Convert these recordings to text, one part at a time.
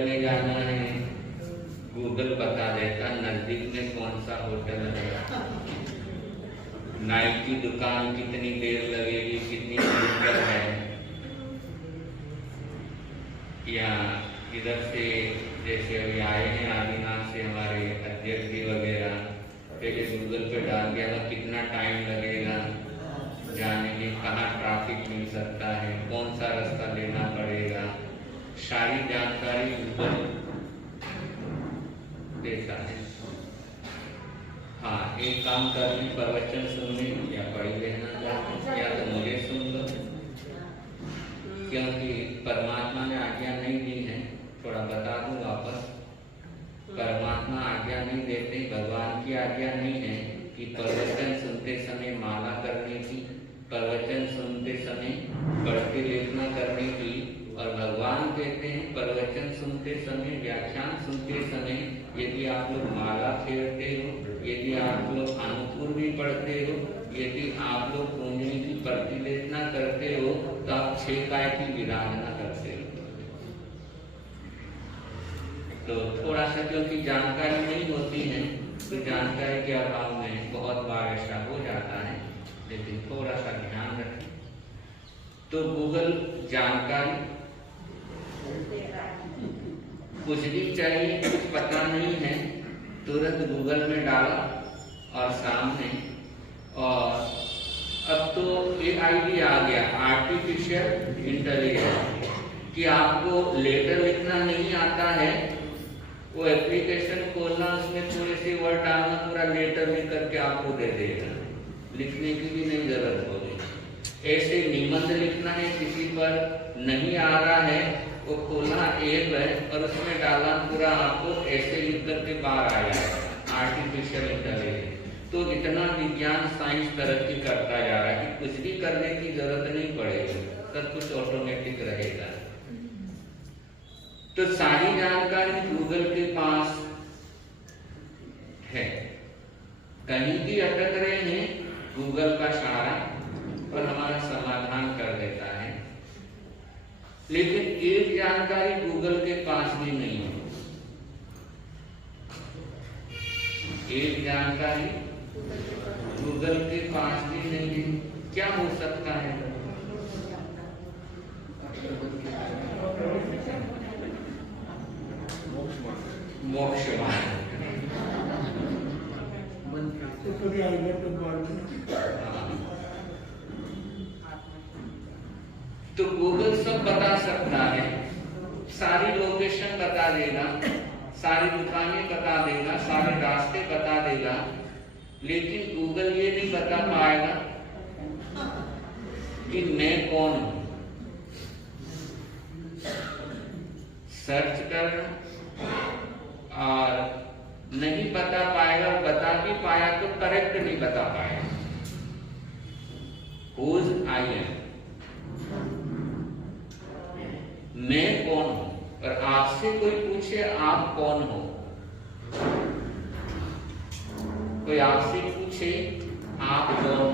में जाना है, गूगल बता देता नजदीक में कौन सा होटल है, नाई की दुकान कितनी देर लगेगी, कितनी दूर है, या इधर से जैसे अभी आए हैं आदिनाथ से हमारे अध्यक्ष जी वगैरह, पहले गूगल पे डाल दिया था कितना टाइम लगेगा जाने में, कहाँ ट्रैफिक मिल सकता है, कौन सा रास्ता लेना पड़ेगा, सारी जानकारी गूगल देता है। हाँ, एक काम करने, प्रवचन सुनने या पढ़ लेना, या तो मुझे सुन लो, क्योंकि परमात्मा ने आज्ञा नहीं दी है। थोड़ा बता दूं वापस, परमात्मा आज्ञा नहीं देते, भगवान की आज्ञा नहीं है कि प्रवचन सुनते समय माला करने की, प्रवचन सुनते समय पढ़ते लेखना करने की, और भगवान कहते हैं प्रवचन सुनते समय, व्याख्यान सुनते समय यदि आप लोग माला फेरते हो, यदि आप लोग अनुपूर्वी पढ़ते हो, यदि आप लोग कुंडली की प्रतिलेखना करते हो, तो आप 6 काय की विराधना करते हो। तो थोड़ा सा क्योंकि जानकारी नहीं होती है, तो जानकारी के अभाव में बहुत बार ऐसा हो जाता है, लेकिन थोड़ा सा ध्यान रखें। तो गूगल जानकारी कुछ भी चाहिए, कुछ पता नहीं है, तुरंत गूगल में डाला और सामने, और अब तो AI भी आ गया, आर्टिफिशियल इंटेलिजेंस, कि आपको लेटर लिखना नहीं आता है, वो एप्लीकेशन खोलना, उसमें थोड़े से वर्ड डालना, पूरा लेटर लिख करके आपको दे देगा, लिखने की भी नहीं जरूरत होगी। ऐसे निबंध लिखना है, किसी पर नहीं आ रहा है, वो खोलना ऐप है और उसमें डालना, पूरा आपको ऐसे लिख करके बाहर आ जाएगा, आर्टिफिशियल इंटेलिजेंस। तो इतना विज्ञान साइंस तरक्की करता जा रहा है कि कुछ भी करने की जरूरत नहीं पड़ेगी, सब कुछ ऑटोमेटिक रहेगा। तो सारी जानकारी गूगल के पास है, कहीं भी अटक रहे हैं, गूगल का सहारा और हमारा समाधान कर देता है। लेकिन एक जानकारी गूगल के पास भी नहीं है, एक जानकारी गूगल के पास भी नहीं है। क्या हो सकता है? मोक्ष मार्ग। तो गूगल सब बता सकता है, सारी लोकेशन बता देगा, सारी दुकानें बता देगा, सारे रास्ते बता देगा, लेकिन गूगल ये नहीं बता पाएगा कि मैं कौन हूं। सर्च करना और नहीं बता पाएगा, बता भी पाया तो करेक्ट नहीं बता पाएगा। Who's I am, मैं कौन हूं, और आपसे कोई पूछे आप कौन हो, कोई आपसे पूछे आप कौन हो,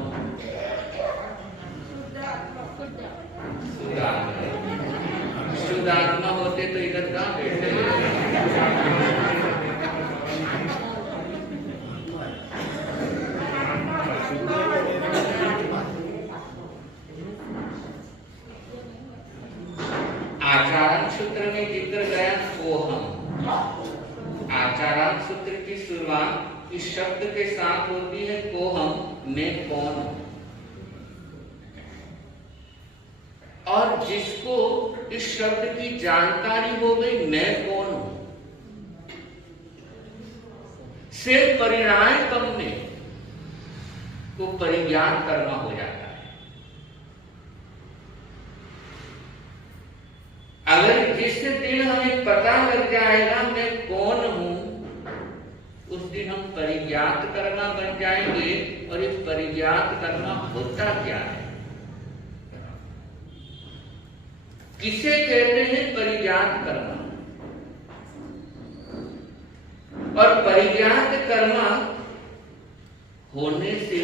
शुद्ध आत्मा होते तो इधर कहां बैठे। आचारण सूत्र में जिक्र गया कोहम। आचारण सूत्र की शुरुआत इस शब्द के साथ होती है, कोहम, मैं कौन हूं। और जिसको इस शब्द की जानकारी हो गई, मैं कौन हूं, से परिणाम करने को परिज्ञान कर्म हो जाता है। अगर जिस दिन हमें पता लग जाएगा मैं कौन हूं, उस दिन हम परिज्ञात कर्मा बन जाएंगे। और इस परिज्ञात कर्मा होता क्या है, किसे कहते हैं परिज्ञात कर्मा, और परिज्ञात कर्मा होने से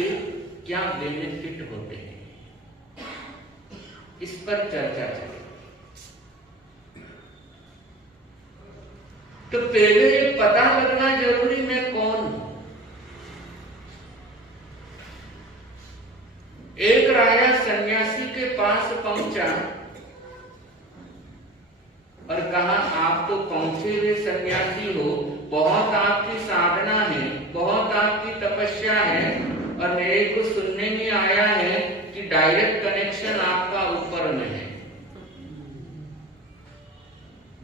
क्या बेनिफिट होते हैं, इस पर चर्चा चले। तो पहले ये पता लगना जरूरी मैं कौन हूं। एक राजा सन्यासी के पास पहुंचा और कहा, आप तो पहुंचे हुए सन्यासी हो, बहुत आपकी साधना है, बहुत आपकी तपस्या है, और मेरे को सुनने में आया है कि डायरेक्ट कनेक्शन आपका ऊपर में है,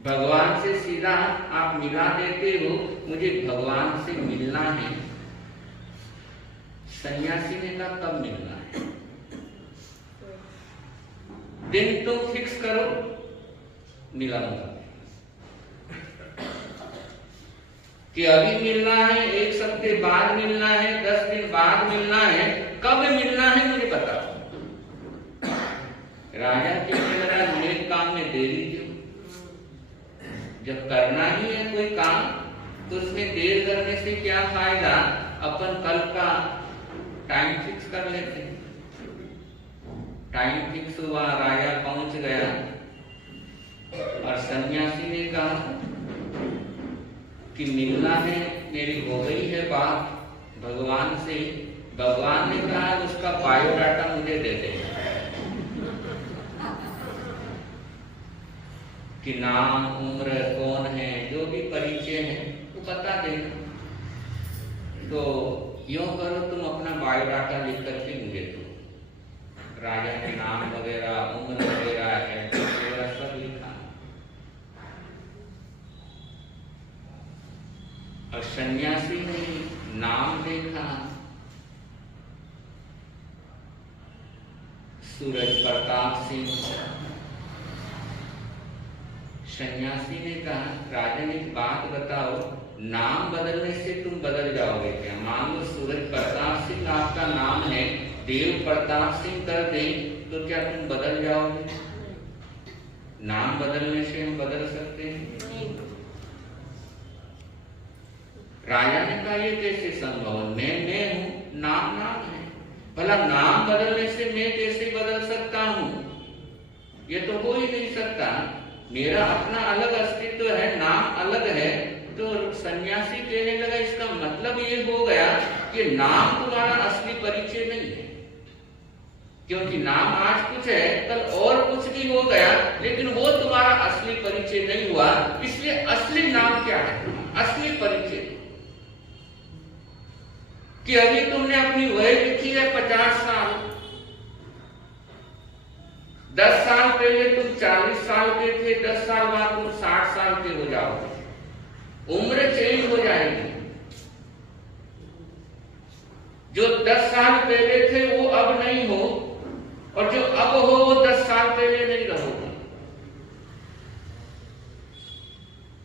भगवान से सीधा आप मिला देते हो, मुझे भगवान से मिलना है। सन्यासी ने कहा, कब मिलना है? दिन तो फिक्स करो, मिलाऊंगा। कि अभी मिलना है, 1 हफ्ते बाद मिलना है, 10 दिन बाद मिलना है, कब मिलना है मुझे बताओ। राजा के मेरा नेक काम में देरी क्यों? जब करना ही है कोई काम तो उसमें देर करने से क्या फायदा? अपन कल का टाइम फिक्स कर लेते हैं। टाइम फिक्स हुआ, राजा पहुंच गया और सन्यासी ने कहा कि मिलना है, मेरी हो गई है बात भगवान से। भगवान ने कहा उसका बायोडाटा मुझे दे दे, कि नाम, उम्र, कौन है, जो भी परिचय है वो बता देना। तो यूं करो, तुम अपना बायोडाटा लिख करके मुझे दो। राजा के नाम वगैरह, उम्र वगैरह, एड्रेस वगैरह सब लिखा। और सन्यासी ने नाम देखा, सूरज प्रताप सिंह। सन्यासी ने कहा, राजन एक बात बताओ, नाम बदलने से तुम बदल जाओगे क्या? मान लो सूरज प्रताप सिंह आपका नाम है, देव प्रताप सिंह कर दें तो क्या तुम बदल जाओगे? नाम बदलने से हम बदल सकते हैं? राजा ने कहा, ये कैसे संभव? मैं हूं, नाम नाम है, भला नाम बदलने से मैं कैसे बदल सकता हूं? ये तो हो ही नहीं सकता। मेरा अपना अलग अस्तित्व है, नाम अलग है। तो सन्यासी कहने लगा, इसका मतलब ये हो गया कि नाम तुम्हारा असली परिचय नहीं है, क्योंकि नाम आज कुछ है, कल और कुछ भी हो गया, लेकिन वो तुम्हारा असली परिचय नहीं हुआ। इसलिए असली नाम क्या है? असली परिचय कि अभी तुमने अपनी वय लिखी है 50 साल, 10 साल पहले तुम 40 साल के थे, 10 साल बाद तुम 60 साल के हो जाओगे। उम्र चेंज हो जाएगी। जो 10 साल पहले थे वो अब नहीं हो, और जो अब हो वो 10 साल पहले नहीं रहोगे।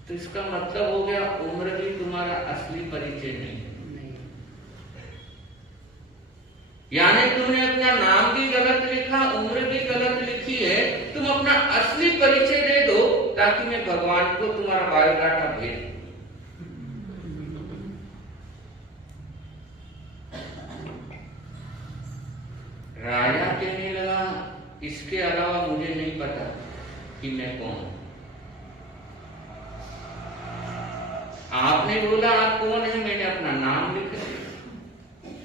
तो इसका मतलब हो गया उम्र भी तुम्हारा असली परिचय नहीं। यानी तुमने अपना नाम भी गलत लिखा, उम्र भी गलत लिखी है। तुम अपना असली परिचय दे दो ताकि मैं भगवान को तुम्हारा बायोडाटा भेज दूं। राजा कहने लगा, इसके अलावा मुझे नहीं पता कि मैं कौन हूं। आपने बोला आप कौन है, मैंने अपना नाम लिख दिया।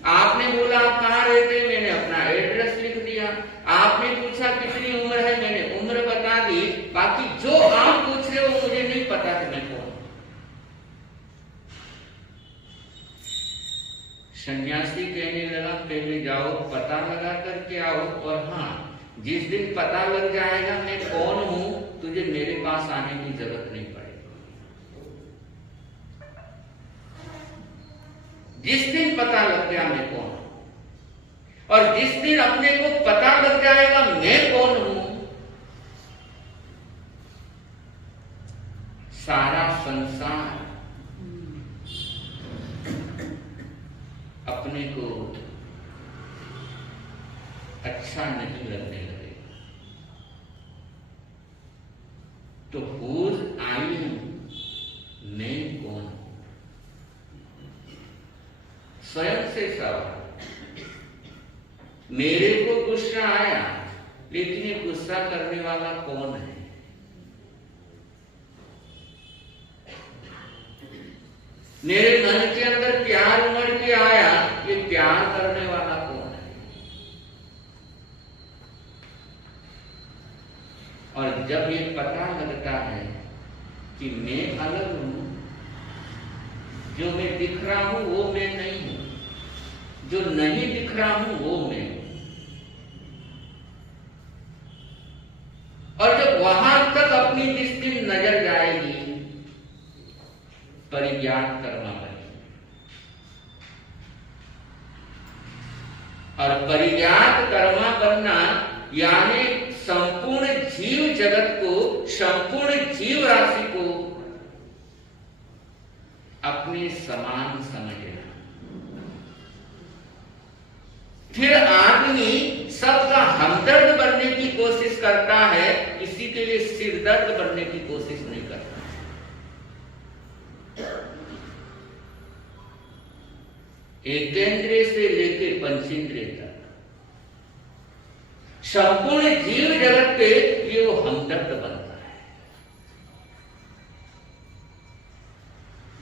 आपने बोला आप कहाँ रहते, मैंने अपना एड्रेस लिख दिया। आपने पूछा कितनी उम्र है, मैंने उम्र बता दी। बाकी जो आप पूछ रहे हो मुझे नहीं पता कि मैं कौन। सन्यासी कहने लगा, पहले जाओ पता लगा करके आओ, और हाँ, जिस दिन पता लग जाएगा मैं कौन हूं, तुझे मेरे पास आने की जरूरत नहीं पड़ेगी। जिस दिन पता लग गया मैं कौन हूं, और जिस दिन अपने को पता लग जाएगा मैं कौन हूं, सारा संसार अपने को अच्छा नहीं लगने लगेगा। तो हुज आई एम, मैं कौन हूं? स्वयं से सवाल। मेरे को गुस्सा आया, लेकिन ये गुस्सा करने वाला कौन है? मेरे मन के अंदर प्यार उमड़ के आया, ये प्यार करने वाला कौन है? और जब ये पता लगता है कि मैं अलग हूं, जो मैं दिख रहा हूं वो मैं नहीं हूं, जो नहीं दिख रहा हूं वो मैं हूं, और जब वहां तक अपनी दृष्टि नजर जाएगी, परिज्ञात कर्मा बनेगी। और परिज्ञात कर्मा बनना यानी संपूर्ण जीव जगत को, संपूर्ण जीव राशि को अपने समान समझना। फिर आदमी सबका हमदर्द बनने की कोशिश करता है, इसी के लिए सिरदर्द बनने की कोशिश नहीं करता। एकेंद्रिय से लेकर पंचेंद्रिय तक संपूर्ण जीव जगत पे ये वो हमदर्द बनता है।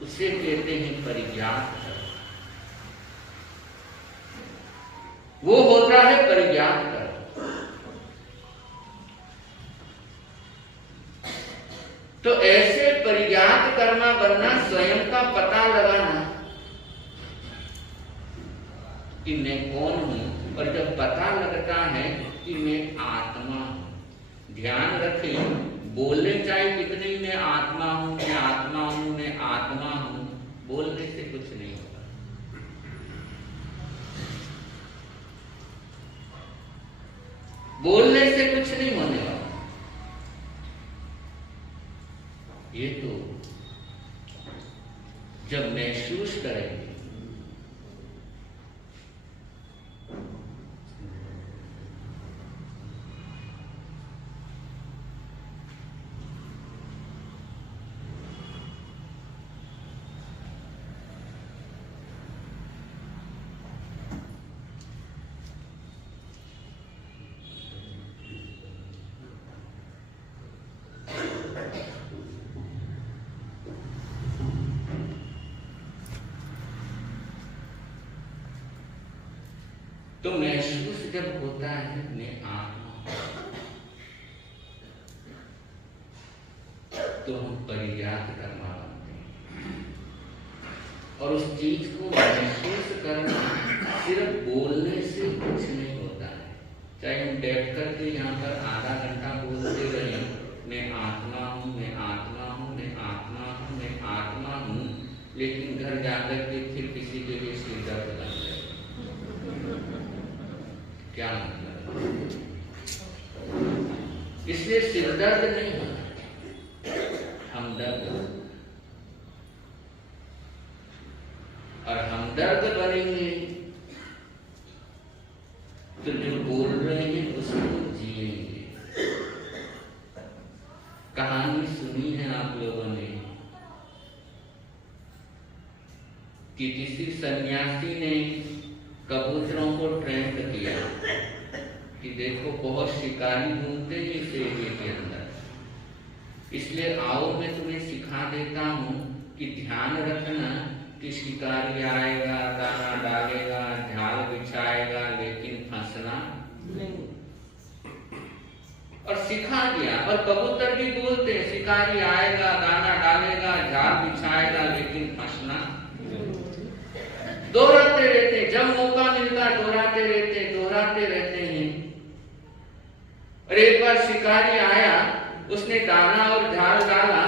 उसे कहते हैं परिज्ञात कर्म। वो होता है परिज्ञात कर्म। तो ऐसे परिज्ञात कर्मा बनना, स्वयं का पता लगाना कि मैं कौन हूं, और जब पता लगता है कि मैं आत्मा हूं। ध्यान रखें, बोलने चाहे कितने मैं आत्मा हूं, मैं आत्मा हूं, मैं आत्मा हूं, बोलने से कुछ नहीं होगा। बोलने से कुछ नहीं होने वाला। ये तो जब महसूस करेंगे, तो महसूस जब होता है मैं आत्मा, तो हम परिज्ञात कर्मा बनते हैं। और उस चीज को महसूस करना सिर्फ बोलने से कुछ नहीं होता है। चाहे हम बैठ करके यहाँ पर आधा घंटा बोलते रहे, मैं आत्मा हूँ, मैं आत्मा हूँ, मैं आत्मा हूँ, मैं आत्मा हूँ, लेकिन घर जाकर के फिर किसी के लिए सिर दर्द बन जाए, क्या मतलब? इसलिए सिरदर्द नहीं होना, हमदर्द। और हमदर्द बनेंगे तो जो बोल रहे हैं उसको जिएंगे। कहानी सुनी है आप लोगों ने कि किसी सन्यासी ने कबूतरों को ट्रेंड किया कि देखो बहुत शिकारी घूमते हैं इस एरिया के अंदर, इसलिए आओ मैं तुम्हें सिखा देता हूँ कि ध्यान रखना कि शिकारी आएगा, दाना डालेगा, झाल बिछाएगा, लेकिन फंसना नहीं। और सिखा दिया। और कबूतर भी बोलते हैं शिकारी आएगा, दाना डालेगा, झाल बिछाएगा, लेकिन फंसना। दोहराते रहते, जब मौका मिलता दोहराते रहते हैं। और एक बार शिकारी आया, उसने दाना और झाल डाला,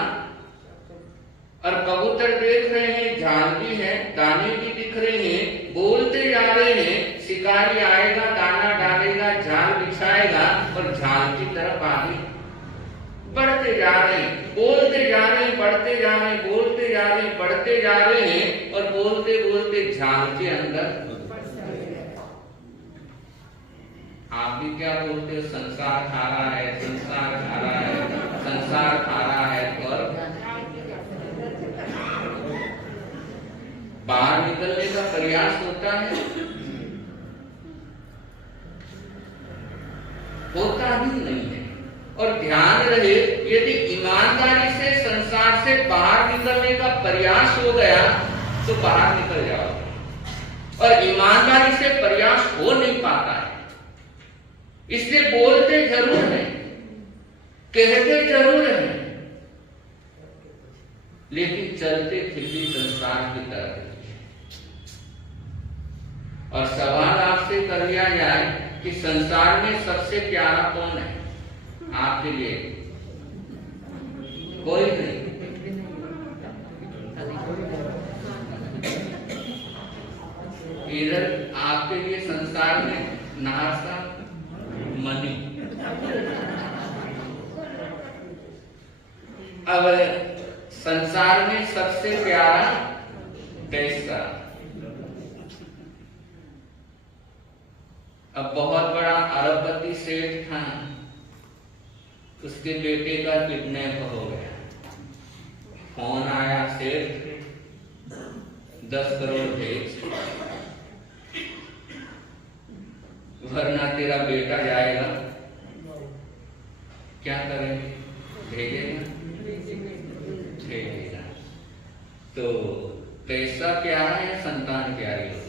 और कबूतर देख रहे हैं झाल भी है, दाने भी दिख रहे हैं, बोलते जा रहे हैं शिकारी आएगा, दाना डालेगा, झाल बिछाएगा, और झाल की तरफ आगे बढ़ते जा रहे हैं, बोलते जा रहे हैं, बढ़ते जा रहे हैं, बोलते जा रहे हैं, बढ़ते जा रहे हैं, और बोलते बोलते झाल के अंदर। आप भी क्या बोलते हो? संसार खा रहा है, संसार खा रहा है, संसार खा रहा है, और बाहर निकलने का प्रयास होता है, होता ही नहीं है। और ध्यान रहे, यदि ईमानदारी से संसार से बाहर निकलने का प्रयास हो गया तो बाहर निकल जाओगे। और ईमानदारी से प्रयास हो नहीं पाता है, इसलिए बोलते जरूर है, कहते जरूर है, लेकिन चलते फिरते संसार की तरफ। और सवाल आपसे कर लिया जाए कि संसार में सबसे प्यारा कौन है आपके लिए? कोई नहीं। इधर आपके लिए संसार में नासा मनी। अब संसार में सबसे प्यारा पैसा। अब बहुत बड़ा अरबपति सेठ था, उसके बेटे का किडनैप हो गया। फोन आया, सेठ 10 करोड़ भेज, वरना तेरा बेटा जाएगा। क्या करेंगे? भेजेगा? भेजेगा। तो पैसा प्यारा है या संतान प्यारी हो?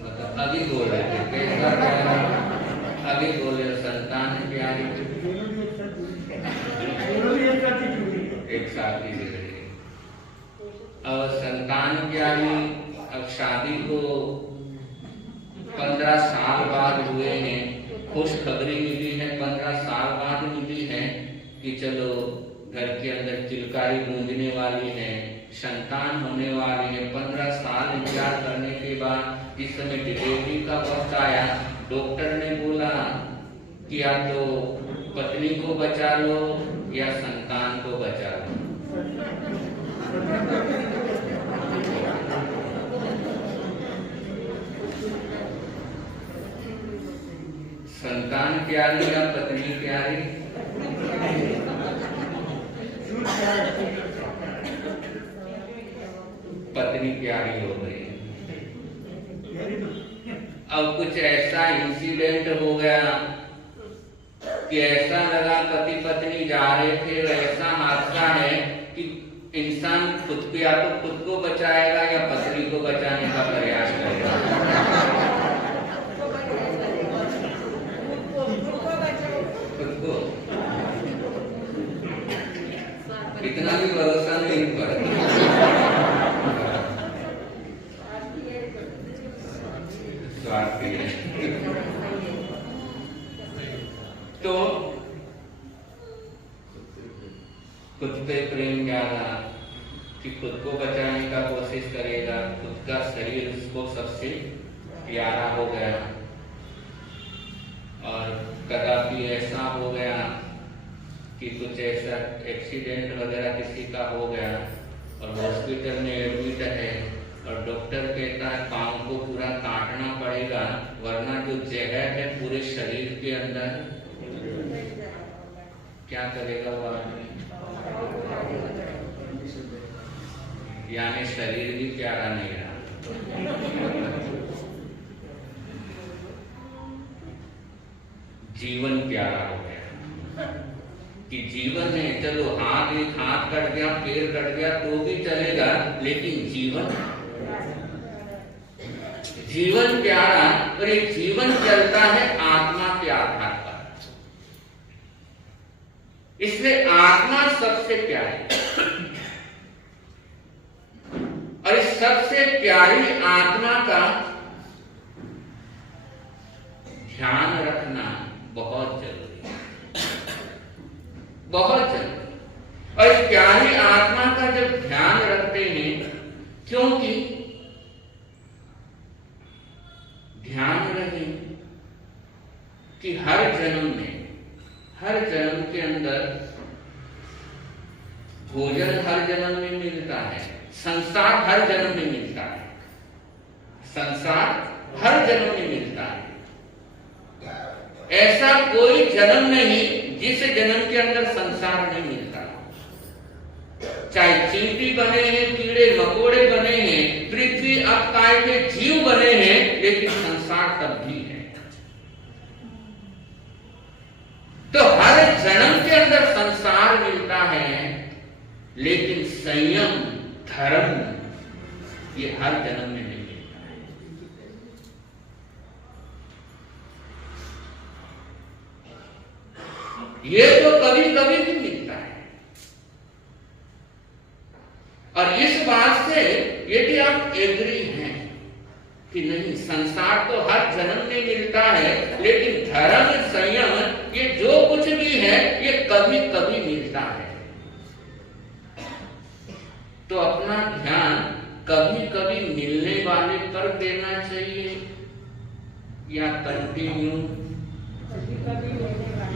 मतलब अभी बोल रहे थे पैसा प्यारा, अभी बोले संतान प्यारी, एक साथ ही दे रहे। अब संतान प्यारी, अब शादी को 15 साल बाद हुए हैं, खुशखबरी मिली है, 15 साल बाद मिली है कि चलो घर के अंदर चिलकारी गूंजने वाली है, संतान होने वाली है। 15 साल इंतजार करने के बाद इस समय डिलीवरी का वक्त आया, डॉक्टर ने बोला कि या तो पत्नी को बचा लो या संतान को बचा लो। संतान प्यारी या पत्नी प्यारी? पत्नी प्यारी हो गई। अब कुछ ऐसा इंसिडेंट हो गया कि ऐसा लगा पति पत्नी जा रहे थे, ऐसा हादसा है कि इंसान खुद को या तो खुद को बचाएगा या पत्नी को बचाने का प्रयास करेगा। खुद को इतना भी भरोसा नहीं पड़ता। तो खुद पे प्रेम ज्यादा कि खुद को बचाने का कोशिश करेगा, खुद का शरीर उसको सबसे प्यारा हो गया। और कदापि ऐसा हो गया कि कुछ ऐसा एक्सीडेंट वगैरह किसी का हो गया और हॉस्पिटल में एडमिट है और डॉक्टर कहता है पाँव को पूरा काटना पड़ेगा वरना जो जहर है पूरे शरीर के अंदर। क्या करेगा वो आदमी? यानी शरीर भी प्यारा नहीं रहा। जीवन प्यारा हो गया कि जीवन है, चलो एक हाथ कट गया, पैर कट गया तो भी चलेगा, लेकिन जीवन प्यारा। और एक जीवन चलता है आत्मा के आधार पर, इसलिए आत्मा सबसे प्यारी। और इस सबसे प्यारी आत्मा का ध्यान रखना बहुत जरूरी है, बहुत जरूरी। और इस प्यारी आत्मा का जब ध्यान रखते हैं, क्योंकि ध्यान रहे कि हर जन्म के अंदर भोजन हर जन्म में मिलता है, संसार हर जन्म में मिलता है, संसार हर जन्म में मिलता है। ऐसा कोई जन्म नहीं जिस जन्म के अंदर संसार नहीं मिलता। चाहे चींटी बने हैं, कीड़े मकोड़े बने हैं, पृथ्वी अपकाय के जीव बने हैं, लेकिन संसार तब भी है। तो हर जन्म के अंदर संसार मिलता है, लेकिन संयम धर्म ये हर जन्म में नहीं मिलता है। ये तो कभी कभी भी मिलता है। और इस बात से यदि आप एग्री हैं कि नहीं, संसार तो हर जन्म में मिलता है, लेकिन धर्म संयम ये जो कुछ भी है ये कभी कभी मिलता है, तो अपना ध्यान कभी कभी मिलने वाले पर देना चाहिए या कंटिन्यू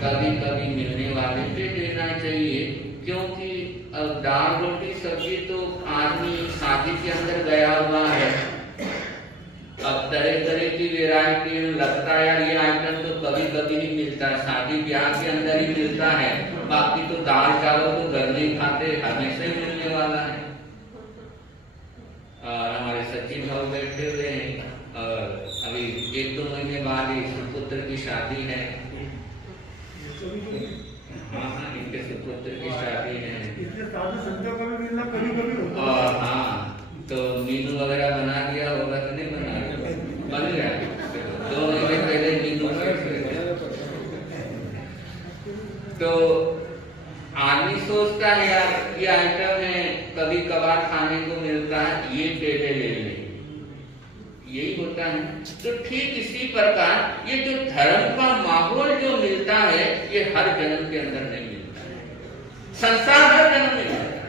कभी कभी मिलने वाले पे देना चाहिए। क्योंकि अब दाल रोटी सब्जी तो आदमी शादी के अंदर गया हुआ है, अब तरह तरह की वैरायटी लगता है ये आइटम तो कभी कभी ही मिलता है, शादी ब्याह के अंदर ही मिलता है, बाकी तो दाल चावल तो घर नहीं खाते, हमेशा ही मिलने वाला है। और हमारे सचिन भाव बैठे हुए हैं और अभी 1-2 महीने बाद ही सुपुत्र की शादी है। हाँ, इनके सुपुत्र की शादी है और हाँ, तो मीनू वगैरह बना दिया होगा कि नहीं बना दिया? बन गया 2 महीने पहले मीनू। तो आदमी सोचता है यार ये आइटम है कभी कभार खाने को मिलता है, ये पहले ले ले, यही होता है। तो ठीक इसी प्रकार ये जो धर्म का माहौल जो मिलता है ये हर जन्म के अंदर नहीं मिलता है, संसार हर जन्म में मिलता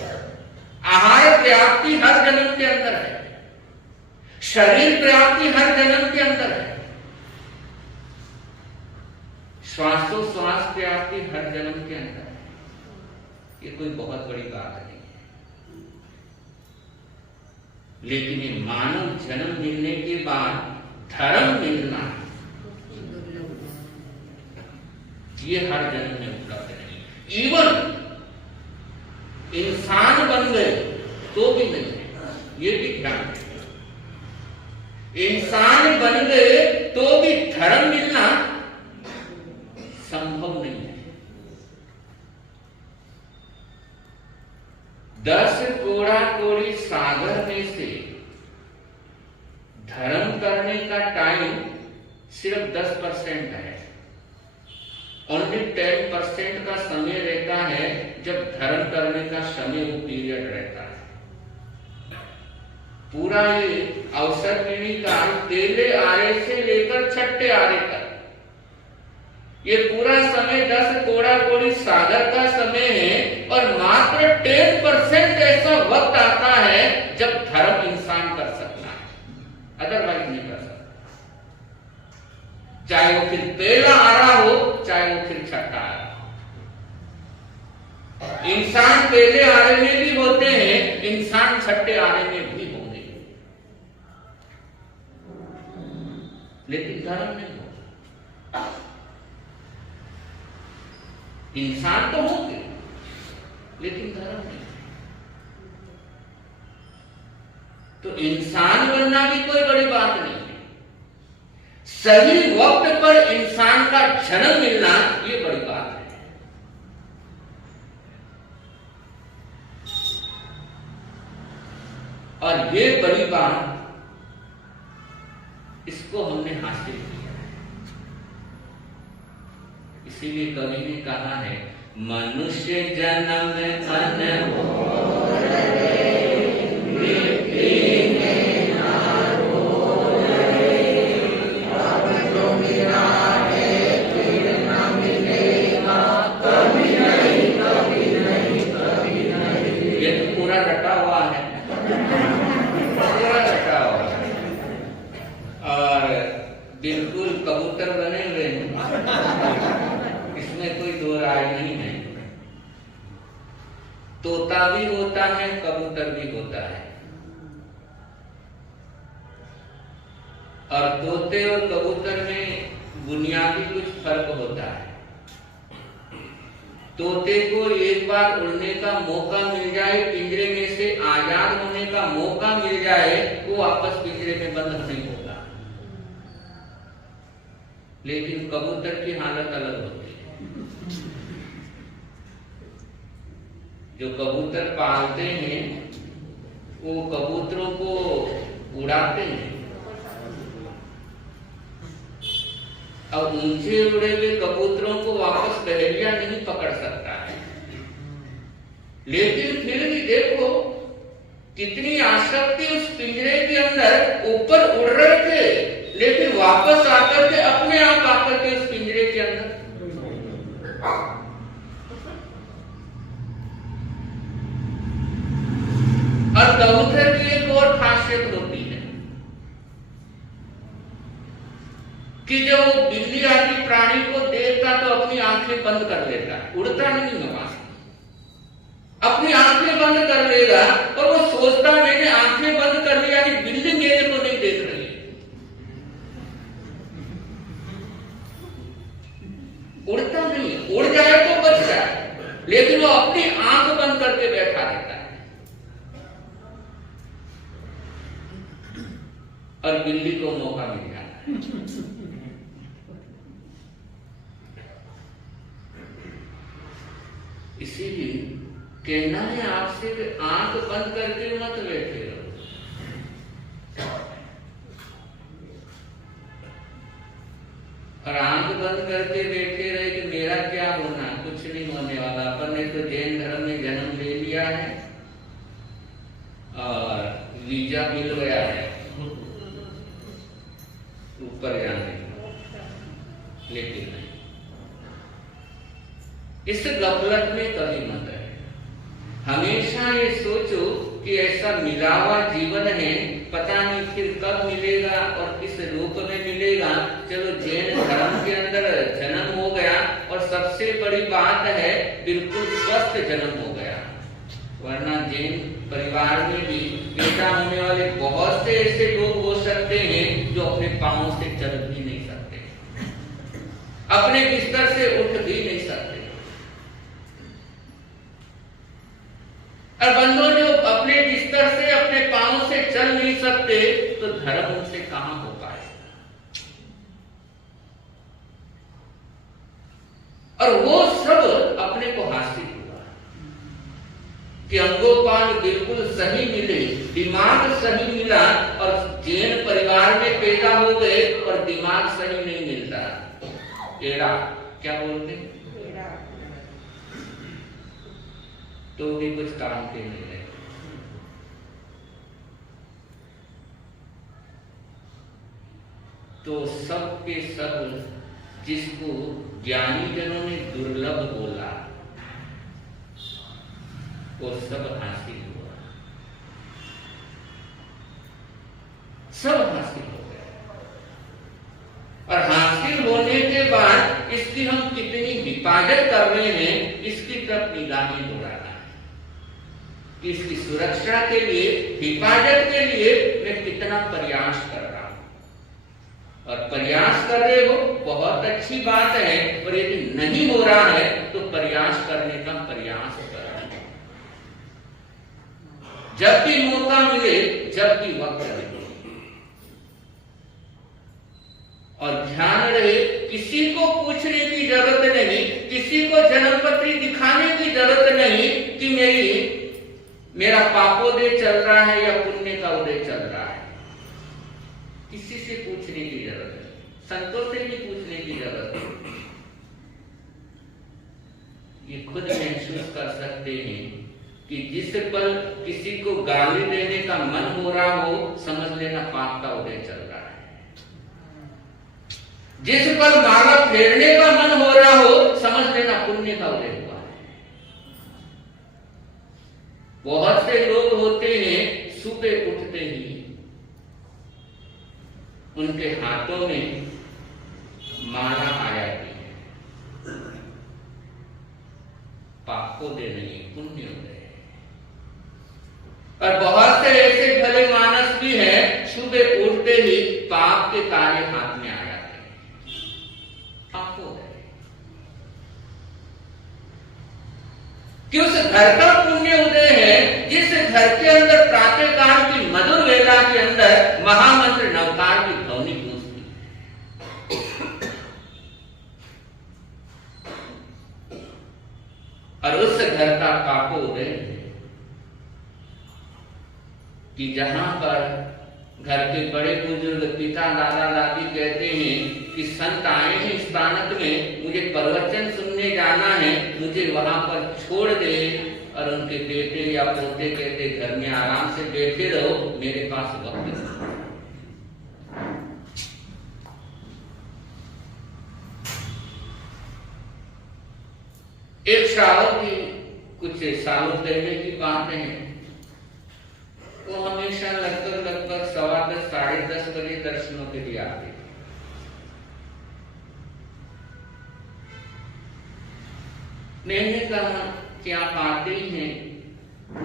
है। आहार प्राप्ति हर जन्म के अंदर है, शरीर प्राप्ति हर जन्म के अंदर है, श्वासोश्वास प्राप्ति हर जन्म के अंदर है। ये कोई बहुत बड़ी बात नहीं है, लेकिन ये मानव जन्म मिलने के बाद धर्म मिलना ये हर जन्म में उपलब्ध नहीं। इवन इंसान बन गए तो भी नहीं है, ये भी ध्यान रखिए। इंसान बन गए तो भी धर्म मिलना संभव नहीं है। 10 कोड़ा कोड़ी सागर में से धर्म करने का टाइम सिर्फ 10% है। ओनली 10% का समय रहता है जब धर्म करने का समय वो पीरियड रहता है। पूरा ये अवसर पीढ़ी का पहले आरे से लेकर 6ठे आरे तक ये पूरा समय 10 कोड़ा कोड़ी सागर का समय है, और मात्र 10% ऐसा वक्त आता है जब धर्म इंसान कर सकता है, अदरवाइज नहीं कर सकता। चाहे वो फिर पहला आरा हो, चाहे वो फिर 6ठा आरा। इंसान पहले आरे में भी होते हैं, इंसान 6ठे आरे में भी होंगे, लेकिन धर्म नहीं होगा। इंसान तो होंगे लेकिन धर्म नहीं। तो इंसान बनना भी कोई बड़ी बात नहीं है, सही वक्त पर इंसान का जन्म मिलना ये बड़ी बात है। और ये बड़ी बात, इसको हमने हासिल किया है। इसीलिए कवि ने कहा है, मनुष्य जन्म अनमोल रे, मिट्टी में ना रोल रे, अब जो मिला है फिर ना मिलेगा, कभी नहीं कभी नहीं कभी नहीं। ये तो पूरा रटा हुआ है, पूरा रटा हुआ है, और बिल्कुल कबूतर बने हुए हैं, कोई दो राय नहीं है। तोता भी होता है, कबूतर भी होता है, और तोते और कबूतर में बुनियादी कुछ फर्क होता है। तोते को एक बार उड़ने का मौका मिल जाए, पिंजरे में से आजाद होने का मौका मिल जाए, वो वापस पिंजरे में बंद नहीं होगा। लेकिन कबूतर की हालत अलग होती है। जो कबूतर पालते हैं वो कबूतरों को उड़ाते हैं और ऊंचे उड़े हुए कबूतरों को वापस बहेलिया नहीं पकड़ सकता है। लेकिन फिर भी देखो कितनी आसक्ति उस पिंजरे के अंदर, ऊपर उड़ रहे थे लेकिन वापस आकर के अपने आप आकर के उस पिंजरे के अंदर। और कबूतर की एक और खासियत होती है कि जब वो बिल्ली आदि प्राणी को देखता तो अपनी आंखें बंद कर लेता, उड़ता नहीं है वहां से, अपनी आंखें बंद कर लेगा और वो सोचता मैंने आंखें बंद कर ली यानी बिल्ली मेरे को नहीं देख रही, उड़ता नहीं, उड़ जाए तो बच जाए, लेकिन वो अपनी आंख बंद करके बैठा रहता है। और बिल्ली को मौका मिल जाता है। इसीलिए कहना है आपसे कि आंख बंद करके मत बैठे रहो। और आंख बंद करके बैठे रहे कि मेरा क्या होना, कुछ नहीं होने वाला। अपन ने तो जैन धर्म में जन्म ले लिया है और वीजा मिल गया है ऊपर जाने, लेकिन नहीं, इस गफलत में कभी मत रहे। हमेशा ये सोचो कि ऐसा मिला हुआ जीवन है, पता नहीं फिर कब मिलेगा और किस रूप में मिलेगा। चलो जैन धर्म के अंदर जन्म हो गया और सबसे बड़ी बात है बिल्कुल स्वस्थ जन्म हो गया, वरना जैन परिवार में भी पैदा होने वाले बहुत से ऐसे लोग हो सकते हैं जो अपने पांव से चल भी नहीं सकते, अपने बिस्तर से उठ भी नहीं सकते। और बंधुओं जो अपने बिस्तर से अपने पांव से चल नहीं सकते तो धर्म उनसे कहां हो पाए। और वो सब अपने को हासिल हुआ कि अंगोपांग बिल्कुल सही मिले, दिमाग सही मिला, और जैन परिवार में पैदा हो गए और दिमाग सही नहीं मिलता, एड़ा क्या बोलते हैं, तो भी कुछ काम के नहीं रहे। तो सब के सब जिसको ज्ञानी जनों ने दुर्लभ बोला वो सब हासिल हुआ, सब हासिल हो गया। और हासिल होने के बाद इसकी हम कितनी हिफाजत कर रहे हैं इसकी तरफ निगाहें दौड़ाना है। इसकी सुरक्षा के लिए, हिफाजत के लिए मैं कितना प्रयास कर रहा हूं। और प्रयास कर रहे हो बहुत अच्छी बात है, और यदि नहीं हो रहा है तो प्रयास करने का प्रयास करें। जब भी मौका मिले, जब भी वक्त मिले, और ध्यान रहे किसी को पूछने की जरूरत नहीं, किसी को जन्मपत्री दिखाने की जरूरत नहीं कि मेरा पापोदय चल रहा है या पुण्य का उदय चल रहा है। किसी से पूछने की जरूरत नहीं, संतों से भी पूछने की जरूरत नहीं। ये खुद महसूस कर सकते हैं कि जिस पल किसी को गाली देने का मन हो रहा हो, समझ लेना पाप का उदय चल रहा है। जिस पल माला फेरने का मन हो रहा हो, समझ लेना पुण्य का उदय हुआ है। बहुत से लोग होते हैं सुबह उठते ही उनके हाथों में माला आ जाती है, पाप को दे नहीं, पुण्य उदय। और बहुत से ऐसे भले मानस भी हैं सुबह उठते ही पाप के कार्य हाथ में आ जाते हैं, पाप को दे। कि उस घर का पुण्य उदय है जिस घर के अंदर प्रातःकाल की मधुर वेला के अंदर महामंत्र नवकार की ध्वनि गूंजती है, और उस घर का पापोदय बोल रहे हैं कि जहां पर घर के बड़े बुजुर्ग पिता दादा दादी कहते हैं कि संत आए हैं स्थानक में, मुझे प्रवचन सुनने जाना है, मुझे वहां पर छोड़ दे, और उनके बेटे या पोते कहते घर में आराम से बैठे रहो, मेरे पास वक्त नहीं। एक श्रावक की कुछ सालों पहले की बात है, वो हमेशा लगभग 10:15 साढ़े 10 बजे दर्शनों के लिए आते थे। मैंने कहा कि आप आते ही हैं,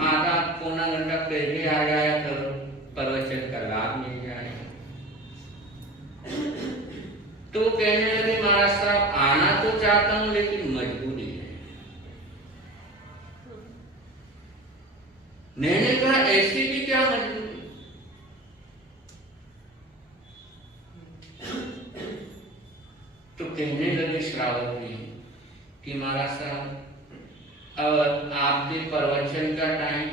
आधा पौना घंटा पहले आ जाया करो, प्रवचन का लाभ मिल जाए। तो कहने लगे महाराज साहब आना तो चाहता हूं लेकिन मजबूरी है। मैंने कहा ऐसी भी क्या मजबूरी? तो कहने लगे श्रावक जी कि महाराज साहब अब आपके प्रवचन का टाइम,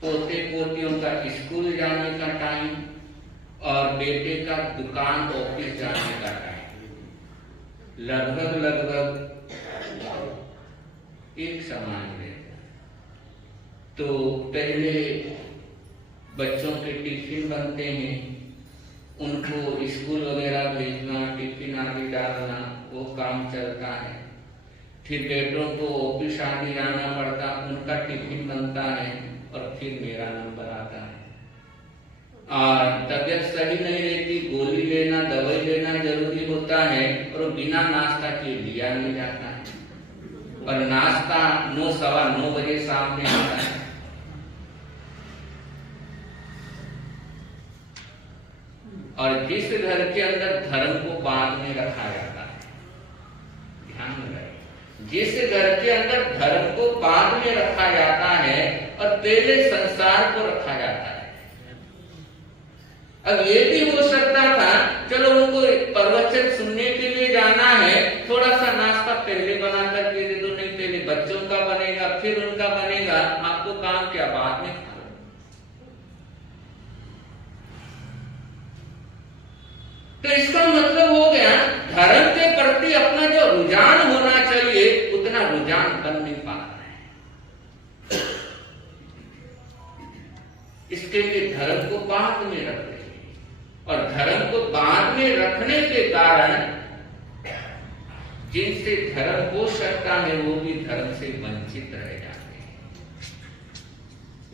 पोते पोतियों का स्कूल जाने का टाइम, और बेटे का दुकान ऑफिस जाने का टाइम लगभग एक समान है। तो पहले बच्चों के टिफिन बनते हैं, उनको स्कूल वगैरह भेजना, टिफिन आदि डालना, वो काम चलता है। फिर बेटों को ऑफिस आदि जाना पड़ता, उनका टिफिन बनता है, और फिर मेरा नंबर आता है। और तबीयत सही नहीं रहती, गोली लेना, दवाई लेना जरूरी होता है, और बिना नाश्ता के लिया नहीं जाता है, और नाश्ता 9 सवा 9 बजे सामने आता है। और जिस घर के अंदर धर्म को बाद में रखा जाता है, ध्यान में रहे, जिस घर के अंदर धर्म को बाद में रखा जाता है और पहले संसार को रखा जाता है। अब ये भी हो सकता था, चलो उनको प्रवचन सुनने के लिए जाना है, थोड़ा सा नाश्ता पहले बना करके दे दो, नहीं पहले बच्चों का बनेगा फिर उनका बनेगा, आपको काम क्या बाद में। तो इसका मतलब हो गया धर्म के प्रति अपना जो रुझान होना चाहिए उतना रुझान बन नहीं पा रहा है। इसके लिए धर्म को बाद में रख रहे हैं, और धर्म को बाद में रखने के कारण जिनसे धर्म हो सकता है वो भी धर्म से वंचित रह जाते हैं।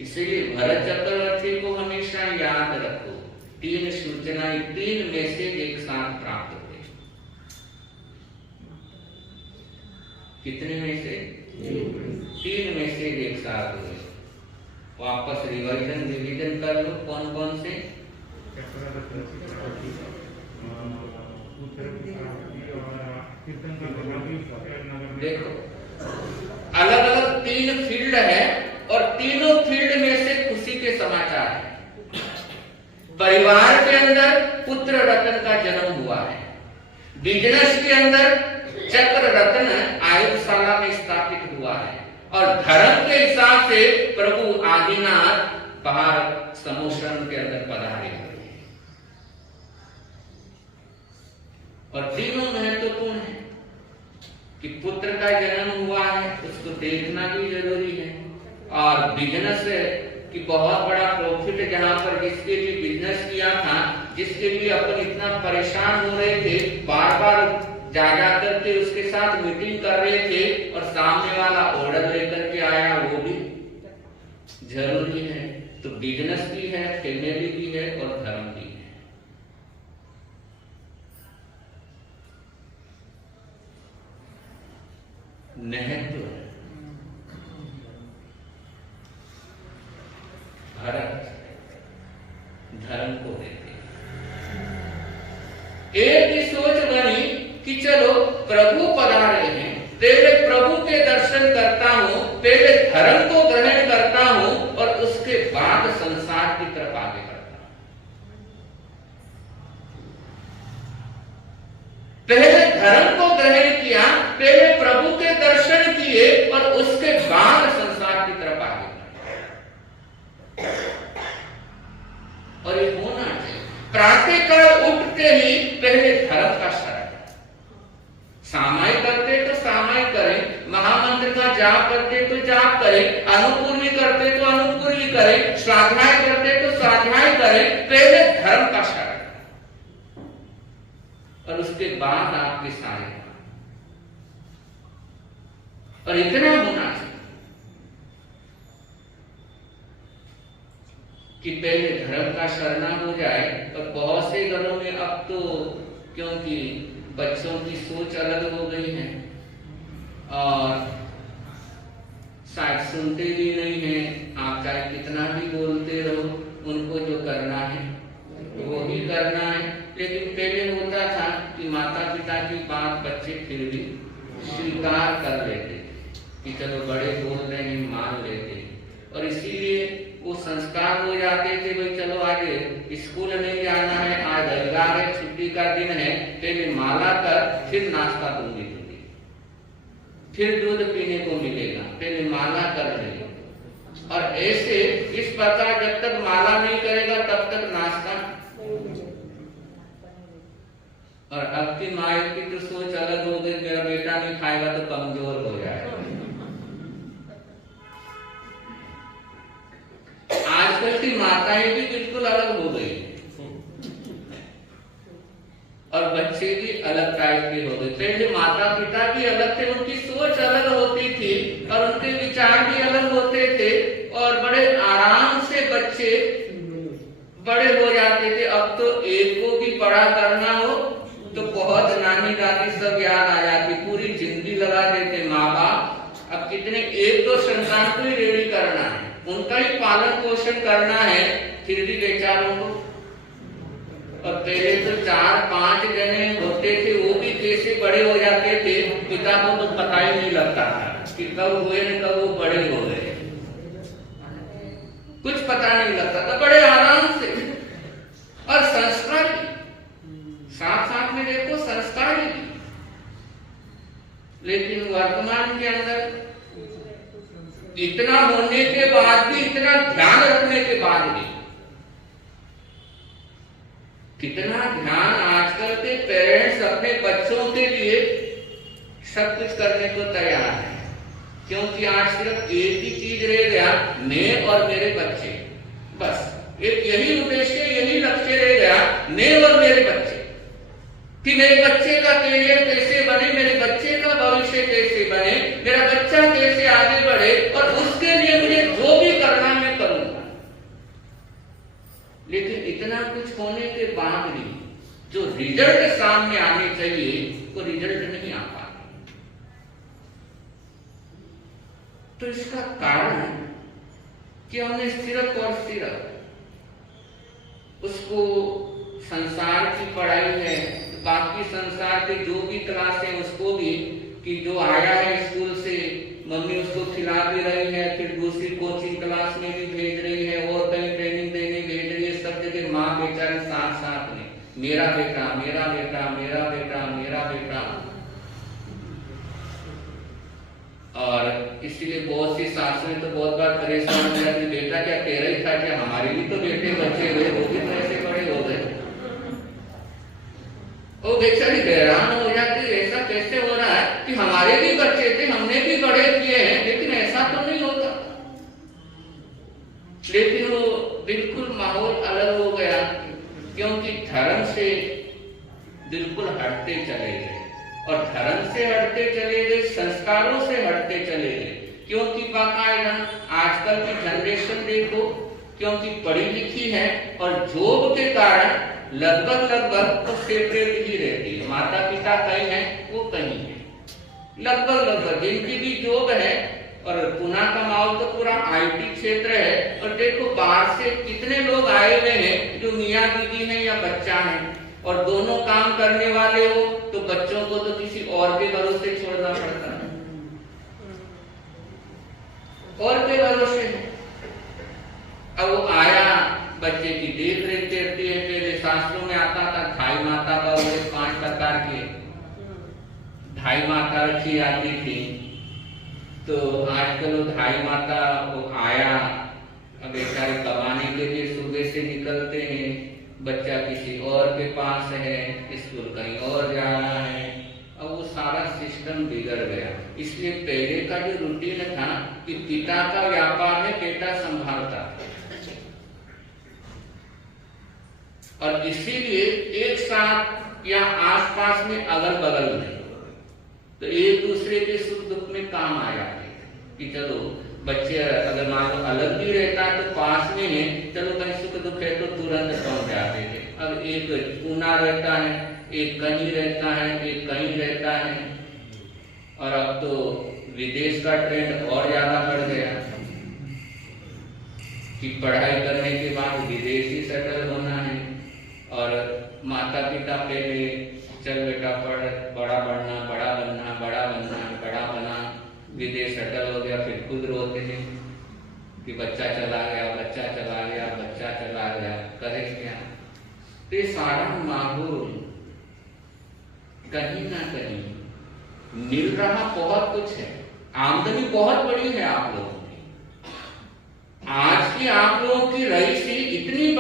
इसलिए भरत चक्रवर्ती को हमेशा याद रखो, 3 सूचनाएं, 3 मैसेज एक साथ प्राप्त हुए। कितने मैसेज? 3 मैसेज एक साथ हुए। वापस रिवीजन कर लो, कौन कौन से? देखो अलग अलग 3 फील्ड है, और तीनों फील्ड में से खुशी के समाचार है। परिवार के अंदर पुत्र रत्न का जन्म हुआ है, बिजनेस के अंदर चक्र रत्न आयुर्शाला में स्थापित हुआ है, और धर्म के हिसाब से प्रभु आदिनाथ बाहर समोशरण के अंदर पधारे हुए हैं। और तीनों महत्वपूर्ण है कि पुत्र का जन्म हुआ है, उसको देखना भी जरूरी है, और बिजनेस कि बहुत बड़ा प्रॉफिट, जहां पर जिसके लिए बिजनेस किया था, जिसके लिए अपन इतना परेशान हो रहे थे, बार बार जा करके उसके साथ मीटिंग कर रहे थे, और सामने वाला ऑर्डर लेकर के आया, वो भी जरूरी है। तो बिजनेस भी है, फैमिली भी है, और धर्म भी है। महत्व है। भरत धर्म को देते, एक ही सोच बनी कि चलो प्रभु पधारे हैं, पहले प्रभु के दर्शन करता हूं, पहले धर्म को ग्रहण करता हूं, और उसके बाद संसार की तरफ आगे बढ़ता हूं। पहले धर्म को ग्रहण किया, पहले प्रभु के दर्शन किए, और उसके बाद संसार की तरफ करे, अनुपूर्वी करते तो अनुपूर्वी करे, स्वाध्याय करते तो स्वाध्याय करे। पहले धर्म का शरण और उसके बाद आपके सारे। और इतना होना चाहिए कि पहले धर्म का शरणा हो जाए। और बहुत से घरों में अब तो क्योंकि बच्चों की सोच अलग हो गई है और शायद सुनते भी नहीं है, आप चाहे कितना भी बोलते रहो, उनको जो करना है वो ही करना है। लेकिन पहले होता था कि माता पिता की बात बच्चे फिर भी स्वीकार कर लेते कि चलो बड़े बोल रहे हैं, मान लेते। और इसीलिए वो संस्कार हो जाते थे, भाई चलो आज स्कूल नहीं जाना है, आज रविवार है, छुट्टी का दिन है, पहले माला कर फिर नाश्ता दूंगी तुम्हें, फिर दूध पीने को मिलेगा, पहले माला कर ले। और ऐसे इस प्रकार जब तक माला नहीं करेगा तब तक नाश्ता। और अब की माँ की तो सोच अलग हो गई, मेरा बेटा नहीं खाएगा तो कमजोर हो जाएगा। आजकल की माताएं भी बिल्कुल अलग हो गई और बच्चे भी अलग टाइप के हो गए। पहले माता पिता भी अलग थे, उनकी सोच अलग होती थी और उनके विचार भी अलग होते थे और बड़े आराम से बच्चे बड़े हो जाते थे। अब तो एक को भी बड़ा करना हो तो बहुत नानी दादी सब याद आ जाती, पूरी जिंदगी लगा देते माँ बाप। अब कितने एक दो संतान को ही रेडी करना है, उनका ही पालन पोषण करना है, फिर भी बेचारों को। और पहले तो 4-5 जने होते थे, वो भी कैसे बड़े हो जाते थे, पिता को तो पता ही नहीं लगता था कि कब हुए न कब वो बड़े हो गए, कुछ पता नहीं लगता था, बड़े आराम से। और संस्कार साथ साथ में देखो संस्कार ही। लेकिन वर्तमान के अंदर इतना होने के बाद भी, इतना ध्यान रखने के बाद भी, कितना ध्यान आजकल के पेरेंट्स अपने बच्चों के लिए सब कुछ करने को तैयार है। क्योंकि आज सिर्फ एक ही चीज रह गया, मैं और मेरे बच्चे, बस एक यही उद्देश्य, यही लक्ष्य रह गया, मैं और मेरे बच्चे, कि मेरे बच्चे का करियर कैसे बने, मेरे बच्चे का भविष्य कैसे बने, मेरा बच्चा कैसे आगे बढ़े, और उसके लिए मुझे जो भी करना मैं करूंगा। लेकिन इतना कुछ होने के बाद भी जो रिजल्ट सामने आने चाहिए वो रिजल्ट नहीं आ पाते। तो इसका कारण कि हमने सिर्फ और सिर्फ उसको संसार की पढ़ाई है, बाकी संसार के जो भी क्लास है उसको भी, कि जो आया है स्कूल से मम्मी उसको खिला भी रही है, फिर दूसरी कोचिंग क्लास में भी भेज रही है और कहीं ट्रेनिंग देने भेज रही है, सब जगह माँ बेचारे साथ साथ में, मेरा बेटा मेरा बेटा मेरा बेटा मेरा बेटा। और इसीलिए बहुत सी सासुएं तो बहुत बार परेशान हो जाती, बेटा क्या तेरा ही था क्या, हमारे भी तो बेटे बच्चे हुए, वो भी तो ऐसे बड़े हो गए। वो बेचारी हैरान हो जाती, ऐसा कैसे हो रहा है कि हमारे भी बच्चे थे, हमने भी बड़े किए हैं, लेकिन ऐसा तो नहीं होता। लेकिन वो बिल्कुल माहौल अलग हो गया, क्योंकि धर्म से बिल्कुल हटते चले गए, और धर्म से हटते चले गए, संस्कारों से हटते चले गए। क्योंकि बाकायदा आजकल की जनरेशन देखो, क्योंकि पढ़ी लिखी है और जॉब के कारण लगभग तो सेपरेट ही रहती है, माता पिता कहीं हैं वो कहीं है, लगभग जिनकी भी जॉब है। और पुणे का माहौल तो पूरा आईटी क्षेत्र है, और देखो बाहर से कितने लोग आए हुए हैं जो मियाँ बीवी हैं या बच्चा है, और दोनों काम करने वाले हो तो बच्चों को तो किसी और के भरोसे छोड़ना पड़ता है, और के भरोसे। अब वो आया, बच्चे की देख रेख करती है। पहले शास्त्रों में आता था ढाई माता का, वो 5 प्रकार के ढाई माता रखी जाती थी। तो आजकल वो ढाई माता वो आया, अब बेचारे कमाने के लिए सुबह से निकलते हैं, बच्चा किसी और के पास है, स्कूल कहीं और जा रहा है। अब वो सारा सिस्टम बिगड़ गया। इसलिए पहले का जो रूटीन था कि पिता का व्यापार है, बेटा संभालता, और इसीलिए एक साथ या आसपास में अगल बगल में तो एक दूसरे के सुख दुख में काम आ जाते कि चलो बच्चे अगर मान लो अलग भी रहता है तो पास में है, चलो कहीं सुख दुख है तो तुरंत पहुंच जाते थे। अब एक पूना रहता है, एक कहीं रहता है, एक कहीं रहता है, और अब तो विदेश का ट्रेंड और ज्यादा बढ़ गया कि पढ़ाई करने के बाद विदेश ही सेटल होना है। और माता पिता पहले चल बेटा पढ़, बड़ा बनना, बड़ा बनना, बड़ा बनना, बड़ा बना, विदेश सेटल हो गया, फिर खुद रोते हैं कि बच्चा चला गया, बच्चा चला गया, बच्चा चला गया, करे क्या। तो ये सारा माहौल कहीं ना कहीं मिल रहा बहुत कुछ है, आमदनी बहुत बड़ी है आप लोगों की। आज की आप लोगों की रईसी इतनी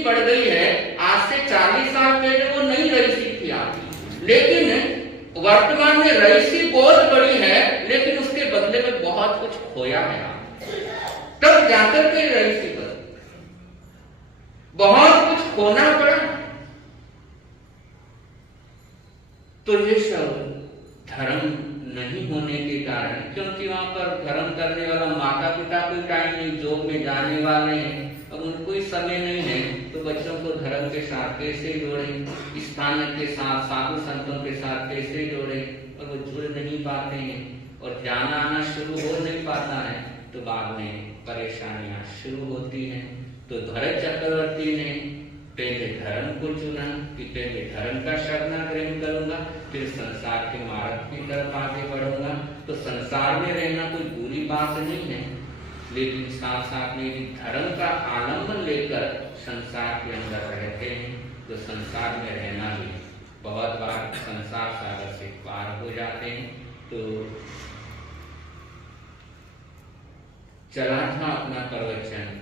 बढ़ गई है, आज से 40 साल पहले वो नहीं रईसी थी आपकी, लेकिन वर्तमान में रईसी बहुत बड़ी है, लेकिन उसके बदले में बहुत कुछ खोया है। तब जाकर के रईसी पर बहुत कुछ खोना पड़ा। तो ये सब धर्म नहीं होने के कारण, क्योंकि वहां पर धर्म करने वाला माता पिता कोई टाइम नहीं, जॉब में जाने वाले हैं, अब उनको कोई समय नहीं है, तो बच्चों को धर्म के साथ कैसे जोड़ें, स्थान के साथ, साधु संतों के साथ कैसे जोड़ें, और वो जुड़ नहीं पाते हैं और जाना आना शुरू हो नहीं पाता है, तो बाद में परेशानियां शुरू होती हैं। तो भरत चक्रवर्ती ने पहले धर्म को चुना कि पहले धर्म का शरणाग्रहण करूंगा, फिर संसार के मार्ग की तरफ आगे बढ़ूंगा। तो संसार में रहना कोई बुरी बात नहीं है, लेकिन साथ साथ में धर्म का आलंबन लेकर संसार के अंदर रहते हैं, तो संसार में रहना भी बहुत बार संसार सागर से पार हो जाते हैं। तो चला था अपना प्रवचन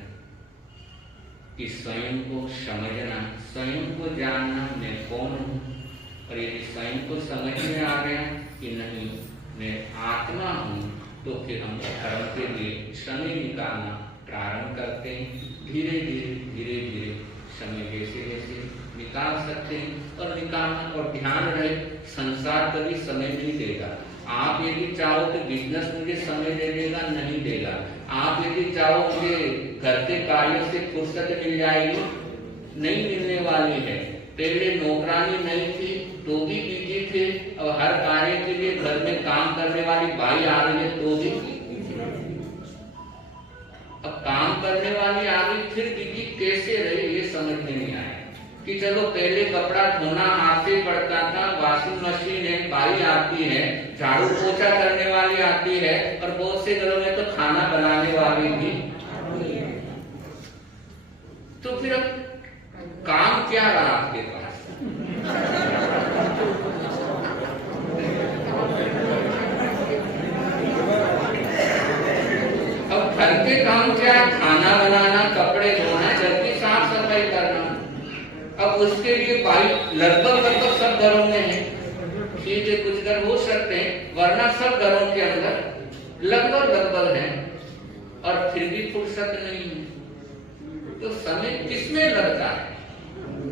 कि स्वयं को समझना, स्वयं को जानना मैं कौन हूँ, और यदि स्वयं को समझ में आ गया कि नहीं मैं आत्मा हूँ, तो फिर हम धर्म के लिए समय निकालना प्रारंभ करते हैं। धीरे धीरे समय जैसे जैसे निकाल सकते हैं, और निकालना और ध्यान रहे संसार कभी समय नहीं देगा। आप यदि चाहो तो बिजनेस मुझे समय दे देगा, नहीं देगा। आप यदि चाहो मुझे घर के कार्यों से फुर्सत मिल जाएगी, नहीं मिलने वाली है। पहले नौकरानी नहीं थी तो भी बिजी थे, अब हर कार्य के लिए घर में काम करने वाली बाई आ रही है तो भी, अब काम करने वाली आ गई फिर बिजी कैसे रहे ये समझ में नहीं आया। कि चलो पहले कपड़ा धोना हाथ से पड़ता था, वॉशिंग मशीन है, बाई आती है, झाड़ू पोछा करने वाली आती है, और बहुत से घरों में तो खाना बनाने वाली भी। तो फिर अब काम क्या रहा आपके पास? अब घर के काम क्या? खाना बनाना, कपड़े धोना, घर की साफ सफाई करना। अब उसके लिए बाई लगभग सब घरों में है, ठीक है कुछ घर हो सकते हैं, वरना सब घरों के अंदर लगभग है, और फिर भी फुर्सत नहीं है। तो समय किसमें लगता है?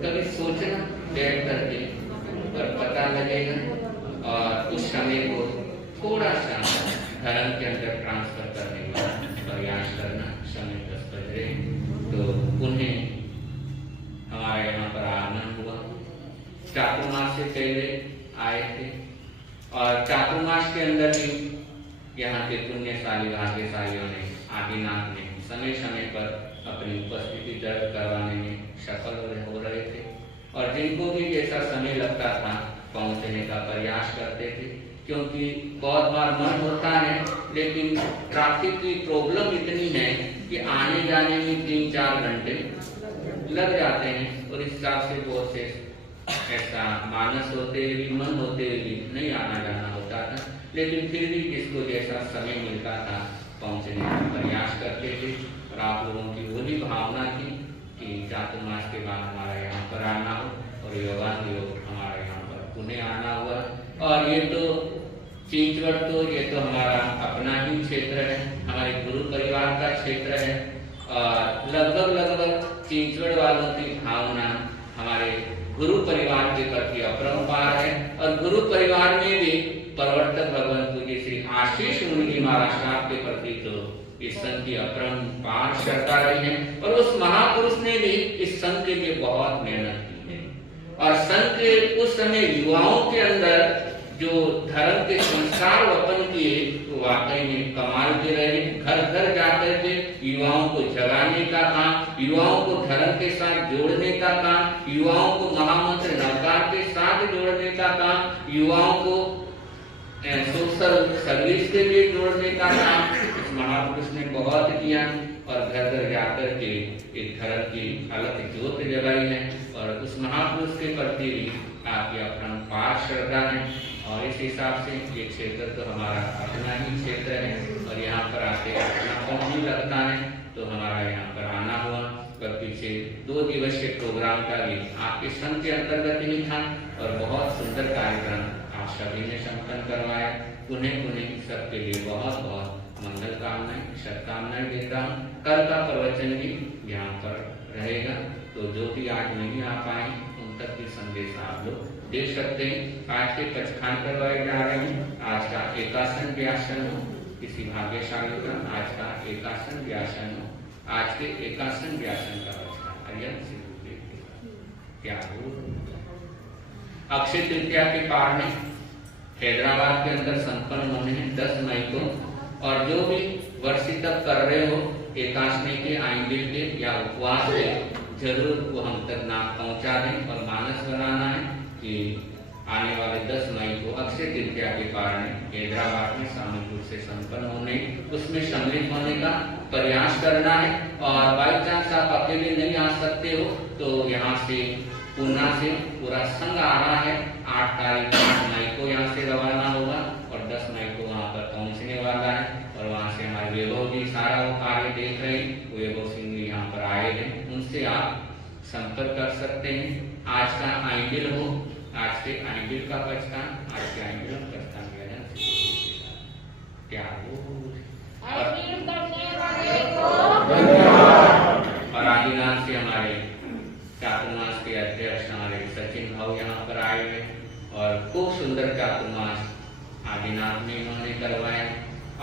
कभी सोचना बैठ करके, पर पता लगेगा, और उस समय को थोड़ा सा धर्म के अंदर ट्रांसफर करने का प्रयास करना। समय 10 बज रहे, तो उन्हें हमारे यहाँ पर आगमन हुआ। चातुर्मास से पहले आए थे, और चातुर्मास के अंदर भी यहाँ के पुण्यशाली भाग्यशालियों ने, आदिनाथ ने समय समय पर अपनी उपस्थिति दर्ज करवाने में सफल हो रहे थे, और जिनको भी जैसा समय लगता था पहुँचने का प्रयास करते थे। क्योंकि बहुत बार मन होता है, लेकिन ट्रैफिक की प्रॉब्लम इतनी है कि आने जाने में 3-4 घंटे लग जाते हैं, और इस हिसाब से बहुत से ऐसा मानस होते हुए भी, मन होते हुए भी नहीं आना जाना होता था। लेकिन फिर भी जिसको जैसा समय मिलता था पहुंचने का प्रयास करते थे। और आप लोगों की वो भी भावना थी कि चातुर्मास के बाद हमारा यहाँ पर आना हो, और योगान योग हमारे यहाँ पर पुणे आना हुआ। और ये तो चिंचवड़ तो ये तो हमारा अपना ही क्षेत्र है, हमारे गुरु परिवार का क्षेत्र है और लगभग चिंचवड़ वालों की भावना हमारे गुरु परिवार के प्रति अपरंपार है। और गुरु परिवार में भी प्रवर्तक भगवान पूज्य श्री आशीष मुनि जी महाराज साहब के प्रति तो इस संघ की अपरंपार श्रद्धा रही है और उस महापुरुष ने भी इस संघ के लिए बहुत मेहनत की है। और संघ के उस समय युवाओं के अंदर जो धर्म के संस्कार वपन किए तो वाकई में कमाल के रहे। घर घर जाकर के युवाओं को जगाने का काम, युवाओं को धर्म के साथ जोड़ने का काम, युवाओं को महामंत्र नवकार के साथ जोड़ने का काम, युवाओं को सोशल सर्विस के लिए जोड़ने का काम इस महापुरुष ने बहुत किया और घर घर जाकर के एक धर्म की अलग ज्योत जगाई है। और उस महापुरुष के प्रति भी आपकी अपरंपार श्रद्धा है और इस हिसाब से ये क्षेत्र तो हमारा अपना ही क्षेत्र है और यहाँ पर आके अपनापन ही लगता है तो हमारा यहाँ पर आना हुआ। और पीछे 2 दिवसीय प्रोग्राम का भी आपके संघ के अंतर्गत ही था और बहुत सुंदर कार्यक्रम आप सभी ने संपन्न करवाया। पुनः सबके लिए बहुत बहुत मंगल कामनाएं शुभकामनाएं देता हूँ। कल का प्रवचन भी यहाँ पर रहेगा तो जो भी आज नहीं आ पाए उन तक भी संदेश आप लोग देख सकते हैं। आज के पचखान करवाए जा रहे हैं। आज का एकासन व्यासन हो, किसी भाग्यशाली का आज का एकासन व्यासन हो, आज के एकासन व्यासन का पचखान क्या हो। अक्षय तृतीया के पार में हैदराबाद के अंदर संपन्न होने हैं 10 मई को और जो भी वर्षी तक कर रहे हो एकादशी के आइंदिल के या उपवास के जरूर वो हम तक नाम पहुंचा दें और मानस बनाना है कि आने वाले 10 मई को अक्षय तृतीया के कारण हैदराबाद में सामूहिक रूप से संपन्न होने उसमें शामिल होने का प्रयास करना है। और बाई चांस आप अकेले नहीं आ सकते हो तो यहाँ से पूना से पूरा संघ आ रहा है। 8 मई को यहाँ से रवाना होगा और 10 मई को वहाँ पर पहुँचने वाला है और वहाँ से हमारे वैभव जी सारा वो कार्य देख रहे हैं। वैभव सिंह जी यहाँ पर आए हैं, उनसे आप संपर्क कर सकते हैं। आज का आइंडिल हो, आज के आइंडिल का पचखान, आज के आइंडिल पचखान क्या हो और आदिनाथ से हमारे चातुर्मास के अध्यक्ष हमारे सचिन भाव यहाँ पर आए हुए और खूब सुंदर चातुर्मास आदिनाथ में इन्होंने करवाया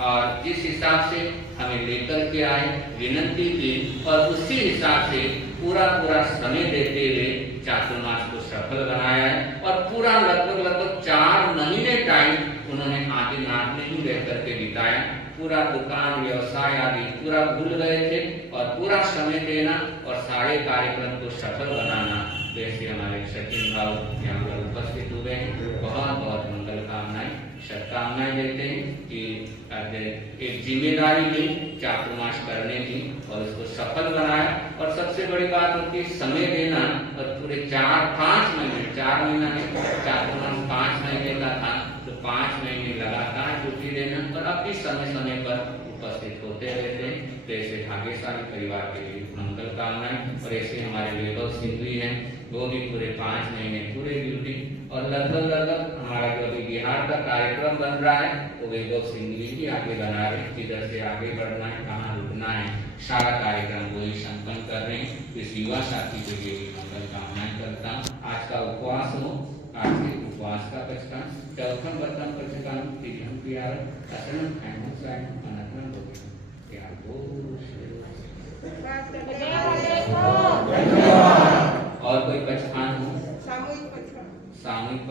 और जिस हिसाब से हमें लेकर के आए विनती की और उसी हिसाब से पूरा समय देते हुए चातुर्मास को सफल बनाया है। और पूरा लगभग 4 महीने टाइम उन्होंने आदिनाथ में ही रह करके बिताया। पूरा दुकान व्यवसाय आदि पूरा भूल गए थे और पूरा समय देना और सारे कार्यक्रम को सफल बनाना। वैसे हमारे सचिन भाव यहाँ पर उपस्थित हुए हैं। बहुत बहुत मंगल कामनाएं शुभकामनाएं देते हैं कि एक जिम्मेदारी ली चातुर्मास करने की और उसको सफल बनाया। और सबसे बड़ी बात होती है समय देना और पूरे 4-5 महीने 4 महीना में चातुर्मास 5 महीने का था तो 5 महीने लगातार ड्यूटी देना और अब भी समय पर उपस्थित होते रहते हैं। तो ऐसे भाग्यशाली परिवार के लिए मंगल कामनाएं। और ऐसे हमारे वैभव सिंह भी हैं, वो भी पूरे 5 महीने पूरे ड्यूटी और लगभग हमारा जो अभी बिहार का कार्यक्रम बन रहा है वो वैभव सिंह भी आगे बना रहे हैं। किधर से आगे बढ़ना है, कहाँ रुकना है, सारा कार्यक्रम वो ही संपन्न कर रहे हैं। इस युवा साथी के लिए भी मंगल कामनाएं करता हूँ। आज का उपवास हो, आज के उपवास का पचखान चौथम बर्तन पचखान तीजम प्यार असनम खैमत साइन अनतम भोजन क्या हो। और कोई पचखान हो, सामूहिक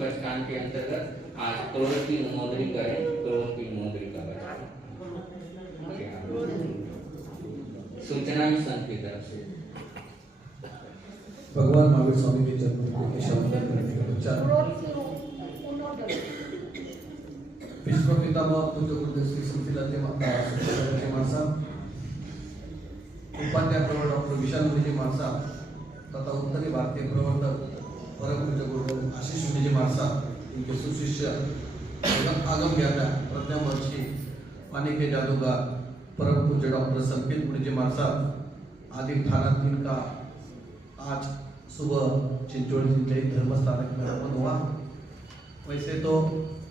पचखान के अंतर्गत आज क्रोध की उमोदरी करें। क्रोध की उमोदरी का पचखान सूचना ही संघ की तरफ से भगवान महावीर स्वामी के जन्म के शब्द करने का विचार विश्व पितामह पूज्य गुरुदेव श्री संशीलाजी माता उपाध्याय प्रवर डॉक्टर विशाल मुनिजी मारसा तथा उत्तरी भारतीय प्रवर्तक परम पूज्य गुरुदेव आशीष मुनिजी मारसा इनके सुशिष्य आगम ज्ञाता प्रज्ञामहर्षि मानिके जादूगर परम पूज्य डॉक्टर संकेत मुनिजी मारसा आदि थाना 3 का आज सुबह चिंचोड़ जिले धर्मस्थानक में आगमन हुआ। वैसे तो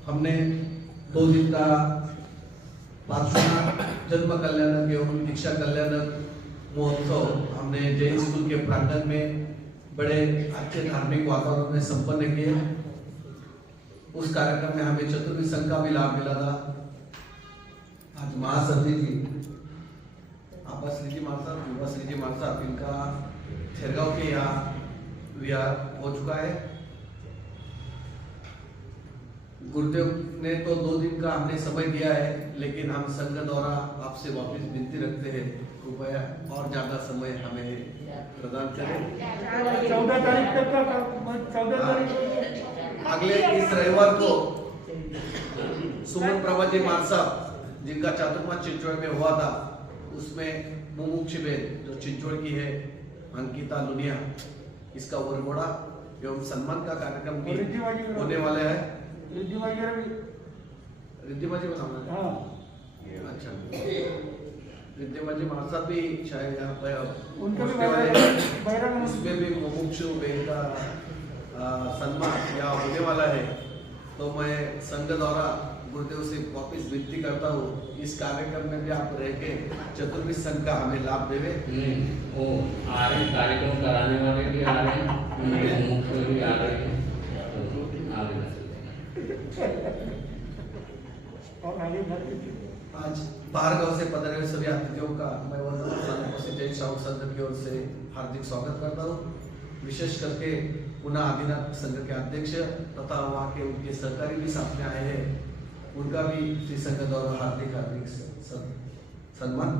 हमने 2 दिन का पार्श्वनाथ जन्म कल्याणक एवं दीक्षा कल्याणक महोत्सव हमने जैन स्कूल के प्रांगण में बड़े अच्छे धार्मिक वातावरण में संपन्न किए। उस कार्यक्रम में हमें चतुर्वेद संघ का भी लाभ मिला था। आज महासती जी आपा श्रीजी महाराज युवा श्रीजी महाराज इनका थेरगांव के यहाँ विहार हो चुका है। गुरुदेव ने तो 2 दिन का हमने समय दिया है, लेकिन हम संघ द्वारा आपसे वापस विनती रखते हैं, कृपया और ज्यादा समय हमें प्रदान करें। 14 तारीख तक का 14 तारीख अगले इस रविवार को सुमन प्रभा जी महाराज साहब जिनका चातुर्मा चिंचोड़ में हुआ था, उसमें मुमुक्षुबेन जो चिंचोड़ की है अंकिता लुनिया, इसका वरघोड़ा एवं सम्मान का कार्यक्रम भी होने वाला है। रिद्धिमाजी बनाना है। अच्छा, रिद्धिमाजी महाराज साहब भी शायद यहाँ पर उनका भी पहुंचने वाले हैं। बहिरंग इसमें भी मुमुक्षु बेन का सम्मान यहाँ होने वाला है। तो मैं संघ द्वारा गुरुदेव से वापिस विनती करता हूँ, इस कार्यक्रम में भी आप रह के चतुर्वेद संघ का हमें लाभ देवे। वो आ रहे हैं, कार्यक्रम कराने वाले भी आ रहे हैं, उनके मुख्य भी आ रहे हैं, तो आगे और आगे आज बाहर गांव से पधारे हुए सभी अतिथियों का मैं वंदन जैन श्रावक संघ की ओर से हार्दिक स्वागत करता हूँ। विशेष करके पुनः आदिनाथ संघ के अध्यक्ष तथा वहाँ के उनके सहकारी भी साथ में आए हैं, उनका भी श्री संघ द्वारा हार्दिक सम्मान।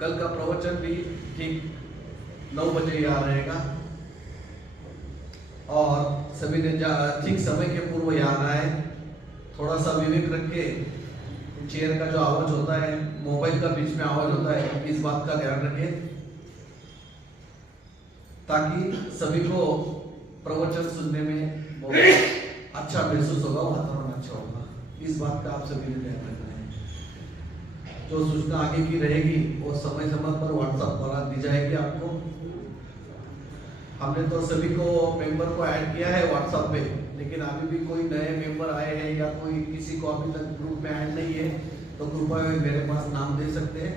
कल का प्रवचन भी ठीक 9 बजे यहाँ रहेगा और सभी ने ठीक समय के पूर्व यहाँ आना है। थोड़ा सा विवेक रख के चेयर का जो आवाज होता है, मोबाइल का बीच में आवाज होता है, इस बात का ध्यान रखें ताकि सभी को प्रवचन सुनने में बहुत अच्छा महसूस होगा, वातावरण अच्छा होगा। इस बात का आप सभी ने ध्यान रखना है। जो सूचना आगे की रहेगी वो समय समय पर व्हाट्सएप द्वारा दी जाएगी आपको। हमने तो सभी को मेंबर को ऐड किया है व्हाट्सएप पे, लेकिन अभी भी कोई नए मेंबर आए हैं या कोई किसी को अभी तक ग्रुप में ऐड नहीं है, तो कृपया मेरे पास नाम दे सकते हैं,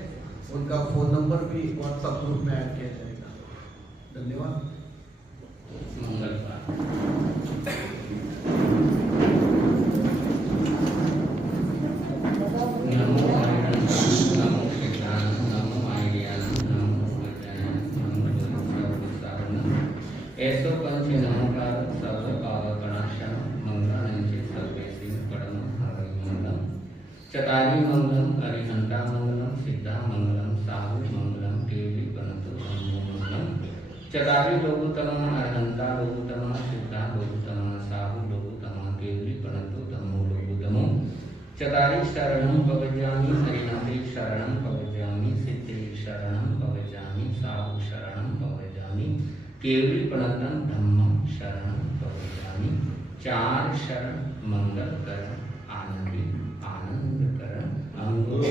उनका फोन नंबर भी व्हाट्सएप ग्रुप में ऐड किया जाएगा। धन्यवाद। ऐसो पंच नमोकार सर्व पावकनाशा मंगलांचे सर्वेसी परम मंगलम चतारी मंगलम अरिहंता मंगलम सिद्धा मंगलम साहु मंगलम देवी बनतु मंगलम चतारी लोकुतम अरिहंता लोकुतम सिद्धा लोकुतम साहु लोकुतम देवी बनतु धम्मो लोकुतमो चतारी शरणं भवजामि अरिहंते शरणं भवजामि सिद्धे शरणं भवजामि साहु शरणं भवजामि केवली प्रणतम धम्म शरण भवजामि। 4 शरण मंगल कर आनंद कर अंगो